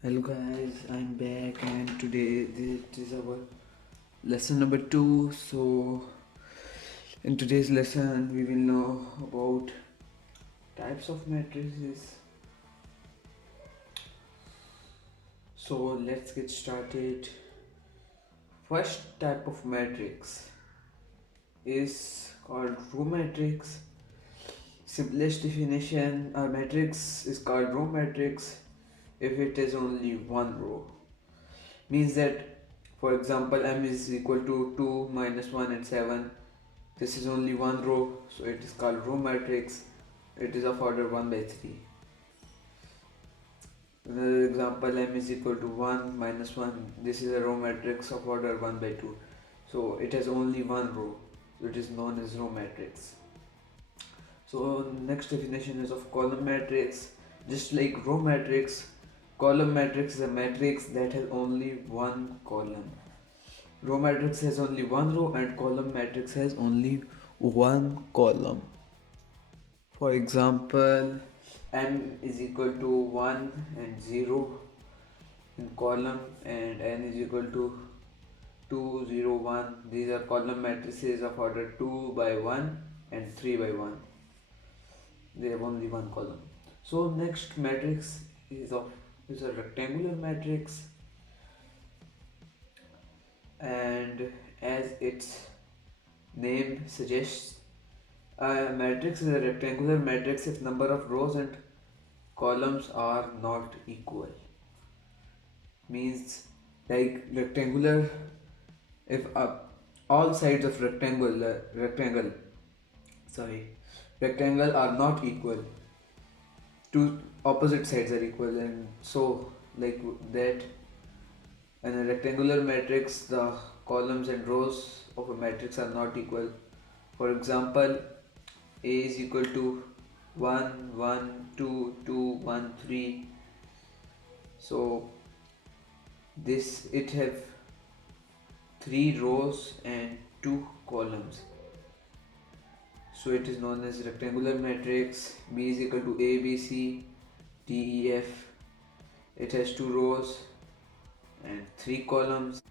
Hello guys, I'm back and today this is our lesson number 2. So in today's lesson we will know about types of matrices. So let's get started. First type of matrix is called row matrix. Simplest definition, a matrix is called row matrix if it is only one row. Means that, for example, m is equal to 2 minus 1 and 7. This is only one row, so it is called row matrix. It is of order 1 by 3. Another example, m is equal to 1 minus 1. This is a row matrix of order 1 by 2. So it has only one row. So it is known as row matrix. So next definition is of column matrix. Just like row matrix, column matrix is a matrix that has only one column. Row matrix has only one row and column matrix has only one column. For example, m is equal to 1 and 0 in column and n is equal to 2, 0, 1. These are column matrices of order 2 by 1 and 3 by 1. They have only one column. So next matrix is a rectangular matrix, and as its name suggests, a matrix is a rectangular matrix if number of rows and columns are not equal. Means like rectangular, if all sides of rectangle are not equal, two opposite sides are equal, and so like that. In a rectangular matrix, the columns and rows of a matrix are not equal. For example, A is equal to 1, 1, 2, 2, 1, 3. So this it have 3 rows and 2 columns. So it is known as rectangular matrix. B is equal to A, B, C, D, E, F. It has 2 rows and 3 columns.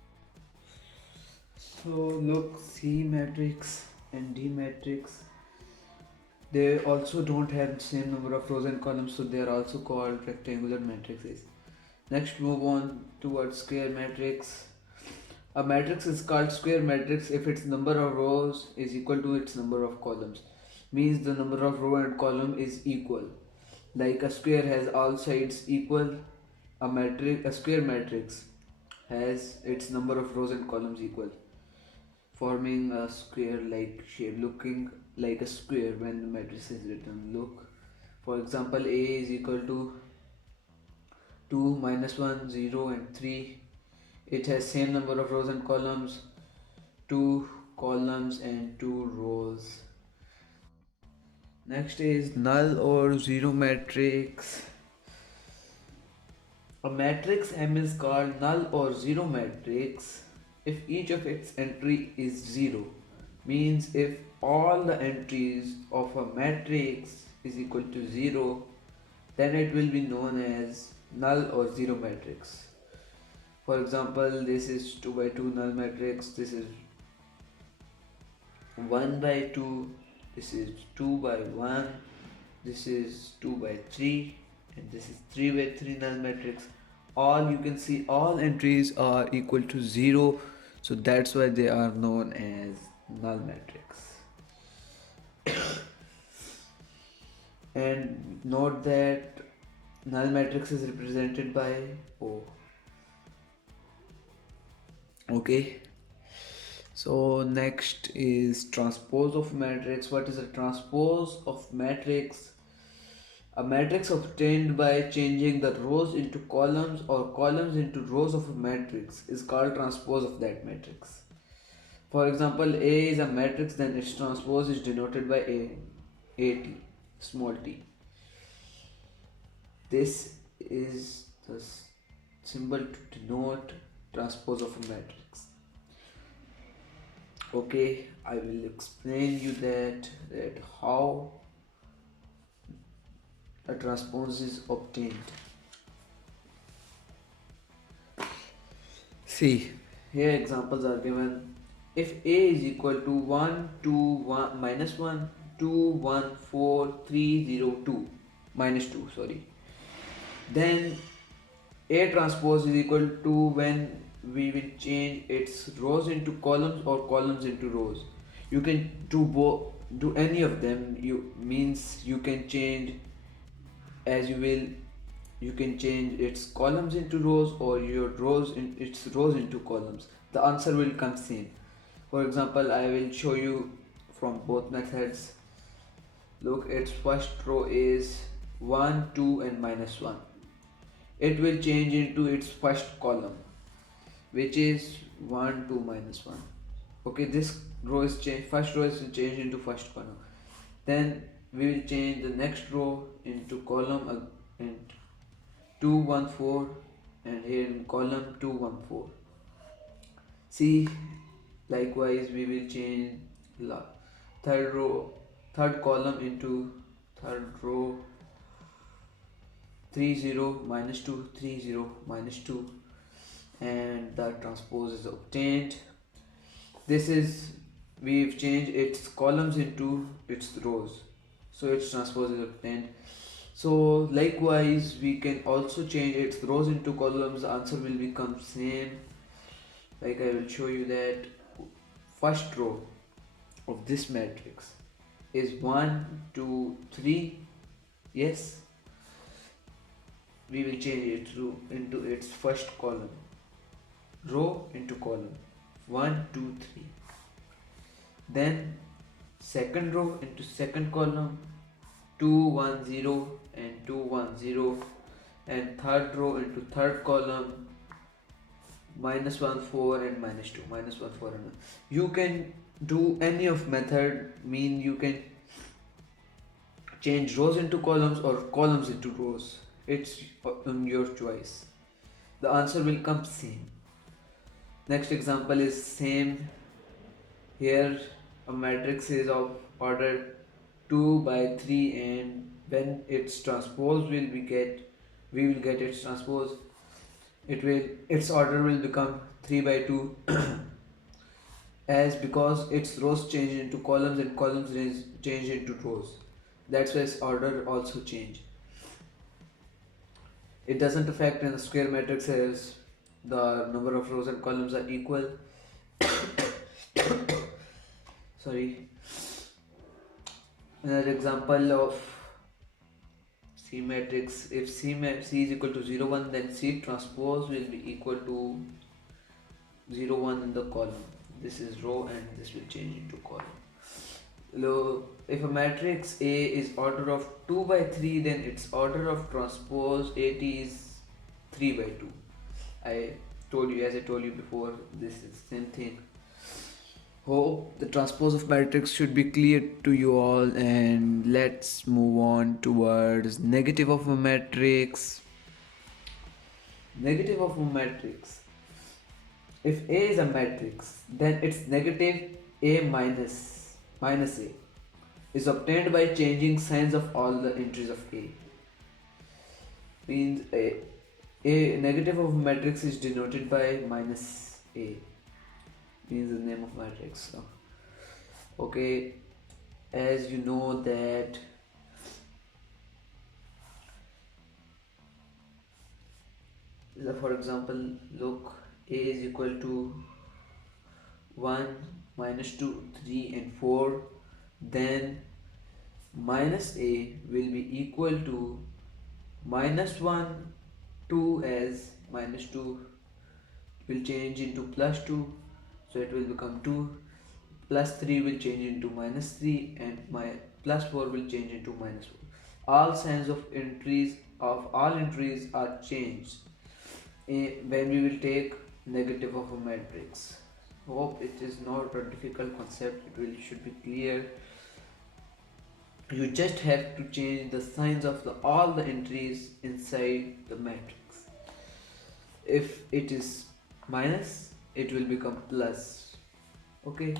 So look, C matrix and D matrix, they also don't have the same number of rows and columns, so they are also called rectangular matrices. Next, move on towards square matrix. A matrix is called square matrix if its number of rows is equal to its number of columns. Means the number of row and column is equal. Like a square has all sides equal, a square matrix has its number of rows and columns equal, forming a square like shape, looking like a square when the matrix is written. Look, for example, A is equal to 2 minus 1, 0 and 3. It has same number of rows and columns, 2 columns and 2 rows. Next is null or zero matrix. A matrix M is called null or zero matrix if each of its entry is 0. Means if all the entries of a matrix is equal to 0, then it will be known as null or zero matrix. For example, this is 2 by 2 null matrix, this is 1 by 2, this is 2 by 1, this is 2 by 3, and this is 3 by 3 null matrix. All you can see, all entries are equal to 0, so that's why they are known as null matrix. And note that null matrix is represented by O. Okay, so next is transpose of matrix. What is a transpose of matrix? A matrix obtained by changing the rows into columns or columns into rows of a matrix is called transpose of that matrix. For example, A is a matrix, then its transpose is denoted by AT, small t. This is the symbol to denote transpose of a matrix. Okay, I will explain you that how a transpose is obtained. See, here examples are given. If A is equal to 1, 2, 1, minus 1, 2, 1, 4, 3, 0, 2, minus 2, sorry, then A transpose is equal to when we will change its rows into columns or columns into rows. You can do any of them. You means you can change as you will. You can change its columns into rows or your rows in its rows into columns. The answer will come same. For example, I will show you from both methods. Look, its first row is 1, 2 and minus 1. It will change into its first column, which is 1, 2, minus 1. Okay, this row is changed, first row is changed into first column. Then we will change the next row into column and 2, 1, 4, and here in column 2, 1, 4. See, likewise we will change third row, third column into third row 3, 0, minus 2, 3, 0, minus 2, and the transpose is obtained. This is, we've changed its columns into its rows, so its transpose is obtained. So likewise we can also change its rows into columns. The answer will become same. Like I will show you that first row of this matrix is 1, 2, 3. Yes, we will change it into its first column, row into column 1, 2, 3. Then second row into second column 2, 1, 0 and 2, 1, 0, and third row into third column minus 1, 4 and minus 2, minus 1, 4 and 1. You can do any of method, mean you can change rows into columns or columns into rows. It's on your choice. The answer will come same. Next example is same. Here a matrix is of order 2 by 3, and when its transpose we will get its transpose. Its order will become 3 by 2 as because its rows change into columns and columns change into rows. That's why its order also change. It doesn't affect in a square matrix as the number of rows and columns are equal. Sorry. Another example of C matrix, if C is equal to 0, 1, then C transpose will be equal to 0, 1 in the column. This is row and this will change into column. If a matrix A is order of 2 by 3, then its order of transpose AT is 3 by 2. As I told you before, this is same thing. Hope the transpose of matrix should be clear to you all, and let's move on towards negative of a matrix. Negative of a matrix. If A is a matrix, then its negative A minus A is obtained by changing signs of all the entries of A. Means a negative of a matrix is denoted by minus A. Means the name of matrix. So, okay, as you know that for example, look, A is equal to 1, minus 2, 3 and 4, then minus A will be equal to minus 1, 2, as minus 2 will change into plus 2, so it will become 2, plus 3 will change into minus 3, and my plus 4 will change into minus 4. All signs of all entries are changed when we will take negative of a matrix. Hope it is not a difficult concept, should be clear. You just have to change the signs of all the entries inside the matrix. If it is minus, it will become plus. Okay,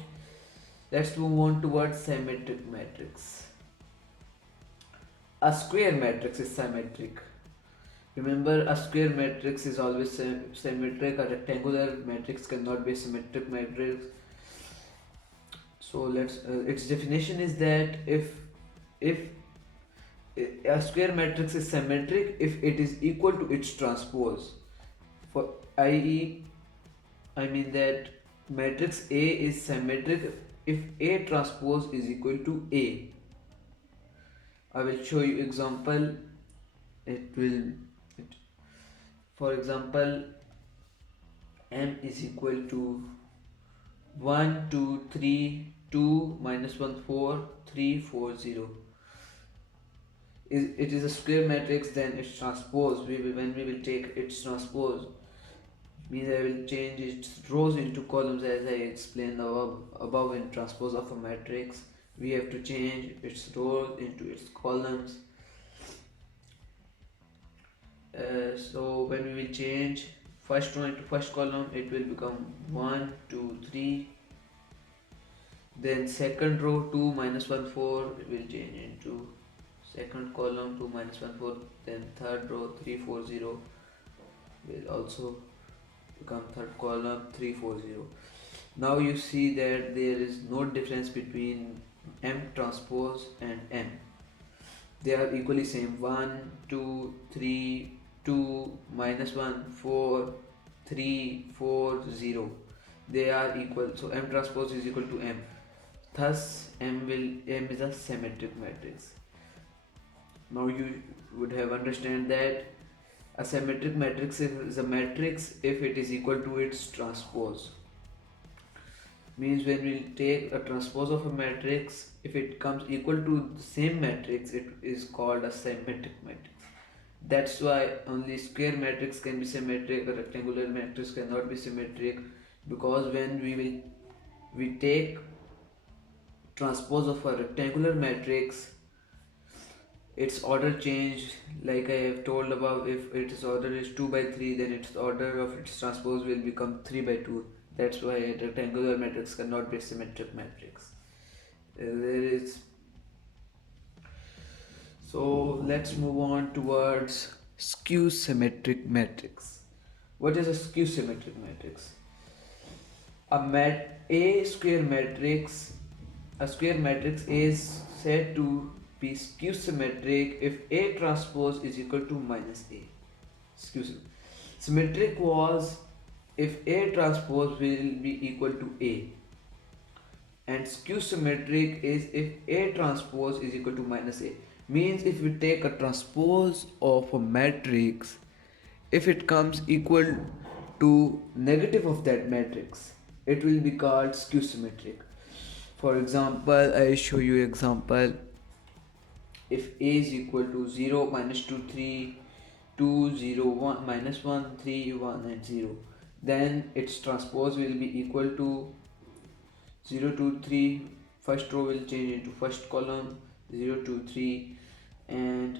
let's move on towards symmetric matrix. A square matrix is symmetric Remember, a square matrix is always symmetric. A rectangular matrix cannot be a symmetric matrix. So its definition is that if a square matrix is symmetric if it is equal to its transpose. For i.e., I mean that matrix A is symmetric if A transpose is equal to A. I will show you example. For example, M is equal to 1 2 3 2 minus 1 4 3 4 0. It is a square matrix, then its transpose, when we will take its transpose, means I will change its rows into columns as I explained above. In transpose of a matrix, we have to change its rows into its columns. So when we will change first row into first column, it will become 1 2 3. Then second row 2 minus 1 4 will change into second column 2 minus 1 4. Then third row 3 4 0 will also become third column 3 4 0. Now you see that there is no difference between M transpose and M. They are equally same. 1 2 3 2 minus 1 4 3 4 0. They are equal. So M transpose is equal to M. Thus M is a symmetric matrix. Now you would have understand that a symmetric matrix is a matrix if it is equal to its transpose. Means when we take a transpose of a matrix, if it comes equal to the same matrix, it is called a symmetric matrix. That's why only square matrix can be symmetric, a rectangular matrix cannot be symmetric, because when we take transpose of a rectangular matrix, its order change, like I have told above. If its order is 2 by 3, then its order of its transpose will become 3 by 2. That's why a rectangular matrix cannot be a symmetric matrix. So let's move on towards skew symmetric matrix. What is a skew symmetric matrix? A square matrix is said to be skew symmetric if A transpose is equal to minus A. Symmetric was if A transpose will be equal to A, and skew symmetric is if A transpose is equal to minus A. Means if we take a transpose of a matrix, if it comes equal to negative of that matrix, it will be called skew symmetric. For example, I show you example. If A is equal to 0 minus 2 3 2 0 1 minus 1 3 1 and 0, then its transpose will be equal to 0 2 3. First row will change into first column 0 2 3, and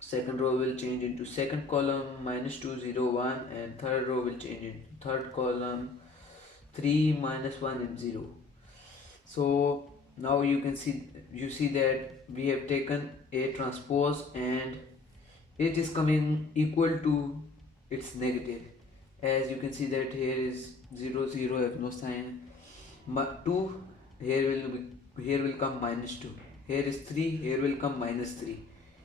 second row will change into second column minus 2 0 1, and third row will change into third column 3 minus 1 and 0. So now you see that we have taken A transpose and it is coming equal to its negative. As you can see that here is 0 0, have no sign. 2, here will come minus 2. Here is 3, here will come minus 3.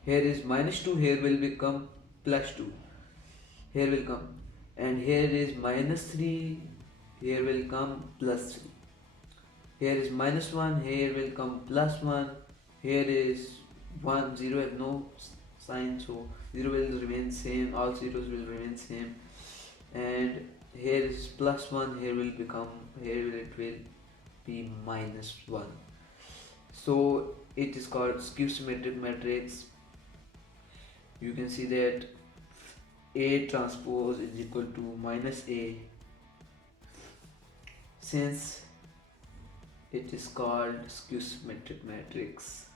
Here is minus 2, here will become plus 2. Here will come, and here is minus 3, here will come plus 3. Here is minus 1, here will come plus 1. Here is 1 0, have no sign, so 0 will remain same, all zeros will remain same. And here is plus 1, it will be minus 1. So it is called skew symmetric matrix. You can see that A transpose is equal to minus A, since it is called skew symmetric matrix.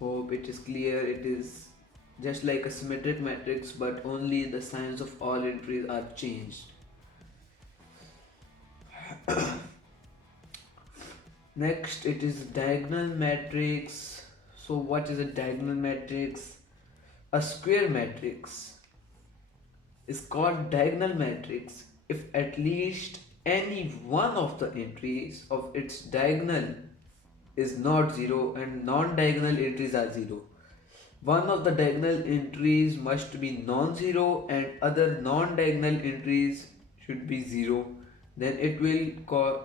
Hope it is clear. It is just like a symmetric matrix, but only the signs of all entries are changed. Next, it is diagonal matrix. So what is a diagonal matrix? A square matrix is called diagonal matrix if at least any one of the entries of its diagonal is not zero and non-diagonal entries are zero. One of the diagonal entries must be non-zero and other non-diagonal entries should be zero. Then it will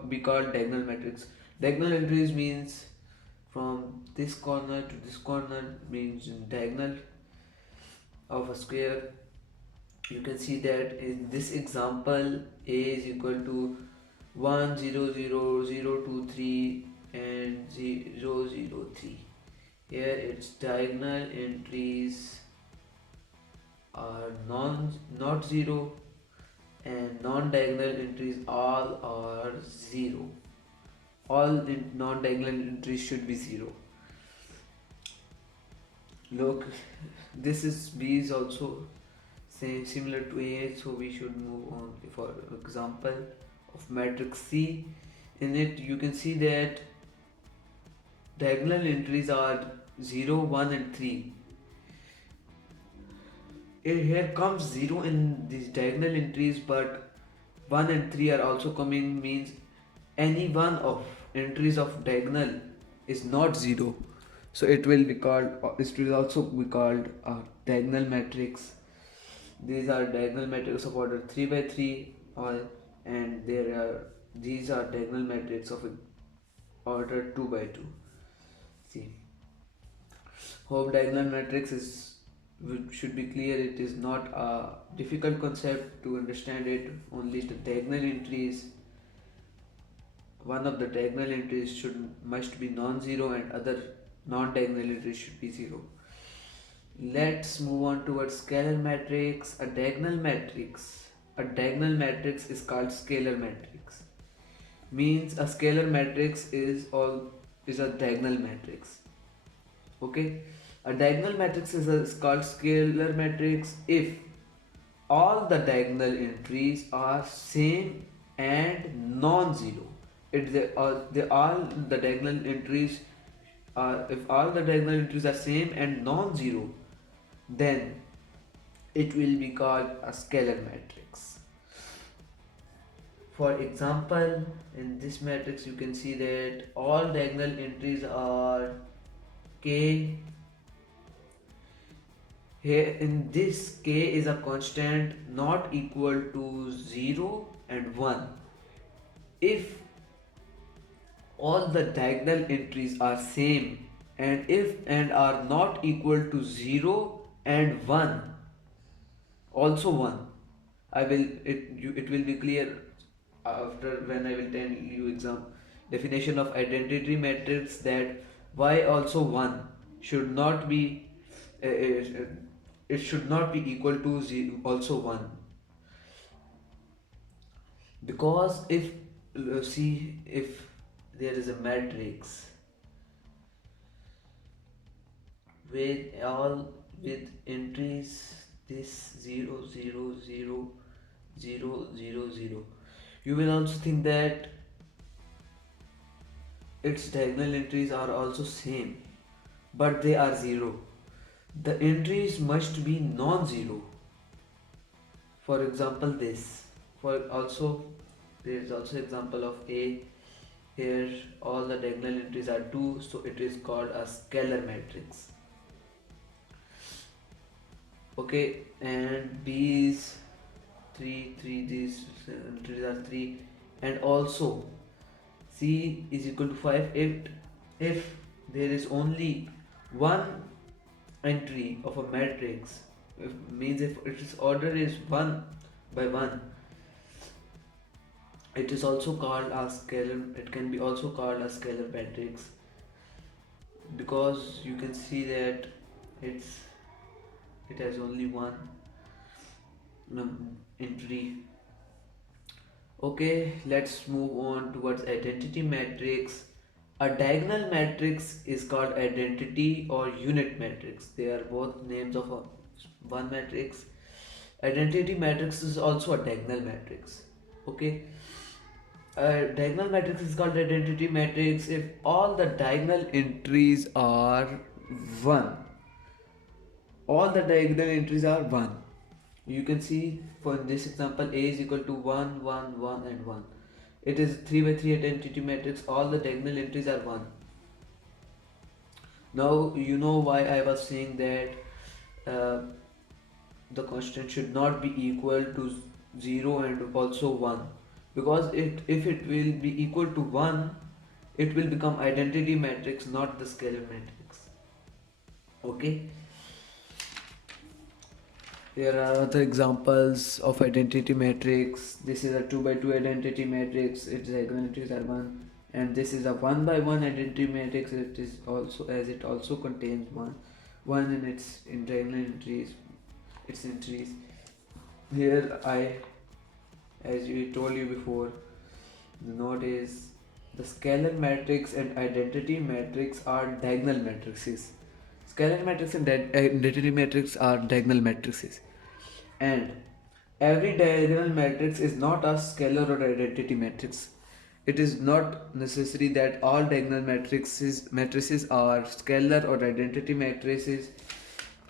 be called diagonal matrix. Diagonal entries means from this corner to this corner means diagonal of a square. You can see that in this example a is equal to 1 0 0 0 2 3 and 0 0 3. Here its diagonal entries are not zero and non-diagonal entries all are zero. All non-diagonal entries should be zero. Look, this is B is also similar to A, so we should move on. For example of matrix C, in it you can see that diagonal entries are 0 1 and 3. Here comes 0 in these diagonal entries, but 1 and 3 are also coming, means any one of entries of diagonal is not 0, so it will be called, it will also be called a diagonal matrix. These are diagonal matrix of order 3 by 3 and these are diagonal matrix of order 2 by 2. See, hope diagonal matrix should be clear. It is not a difficult concept to understand it. Only the diagonal entries, one of the diagonal entries must be non-zero and other non-diagonal entries should be zero. Let's move on towards scalar matrix. A diagonal matrix is called scalar matrix. Means a scalar matrix is a diagonal matrix. Okay, a diagonal matrix is called scalar matrix if all the diagonal entries are same and non-zero. If all the diagonal entries are same and non-zero, then it will be called a scalar matrix. For example, in this matrix you can see that all diagonal entries are k. Here in this k is a constant not equal to 0 and 1. If all the diagonal entries are same and are not equal to 0 and 1, also 1, it will be clear after when I will tell you definition of identity matrix, that y also 1 should not be it should not be equal to 0 also 1, because if there is a matrix with entries this 0 0 0 0 0 0, you will also think that its diagonal entries are also same, but they are 0. The entries must be non-zero. For example, there is also example of A. Here all the diagonal entries are 2, so it is called a scalar matrix. Okay, and B is 3, these entries are 3, and also C is equal to 5 if there is only one entry of a matrix, means if its order is 1 by 1, it is also called a scalar. It can be also called a scalar matrix, because you can see that it has only one entry. Okay, let's move on towards identity matrix. A diagonal matrix is called identity or unit matrix. They are both names of one matrix. Identity matrix is also a diagonal matrix. Okay, a diagonal matrix is called identity matrix if all the diagonal entries are 1. all the diagonal entries are 1. You can see for this example A is equal to 1 1 1 and 1. It is 3 by 3 identity matrix. All the diagonal entries are 1. Now you know why I was saying that the constant should not be equal to 0 and also 1, because if it will be equal to 1, it will become identity matrix, not the scalar matrix. Okay, here are other examples of identity matrix. This is a 2 by 2 identity matrix. Its diagonal entries are 1. And this is a 1 by 1 identity matrix. It is also, as it also contains 1 in its diagonal entries, its entries. Here I, as we told you before, the note is the scalar matrix and identity matrix are diagonal matrices. Scalar matrix and identity matrix are diagonal matrices, and every diagonal matrix is not a scalar or identity matrix. It is not necessary that all diagonal matrices are scalar or identity matrices.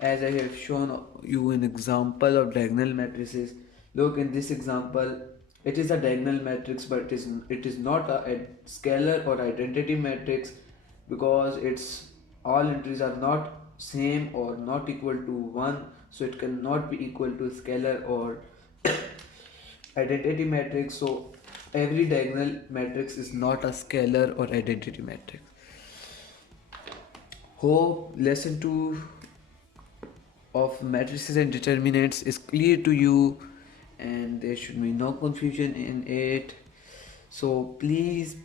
As I have shown you an example of diagonal matrices. Look, in this example, it is a diagonal matrix, but it is not a scalar or identity matrix, because its all entries are not same or not equal to 1, so it cannot be equal to scalar or identity matrix. So every diagonal matrix is not a scalar or identity matrix. Hope lesson 2 of matrices and determinants is clear to you, and there should be no confusion in it. So please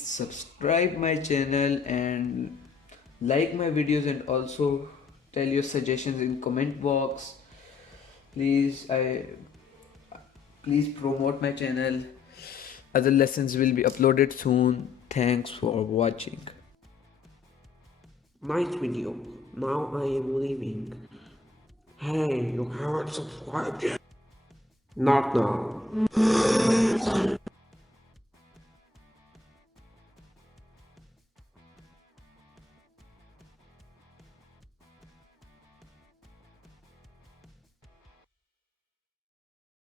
subscribe my channel and like my videos, and also tell your suggestions in comment box. Please promote my channel. Other lessons will be uploaded soon. Thanks for watching. Nice video. Now I am leaving. Hey, you haven't subscribed yet? Not now.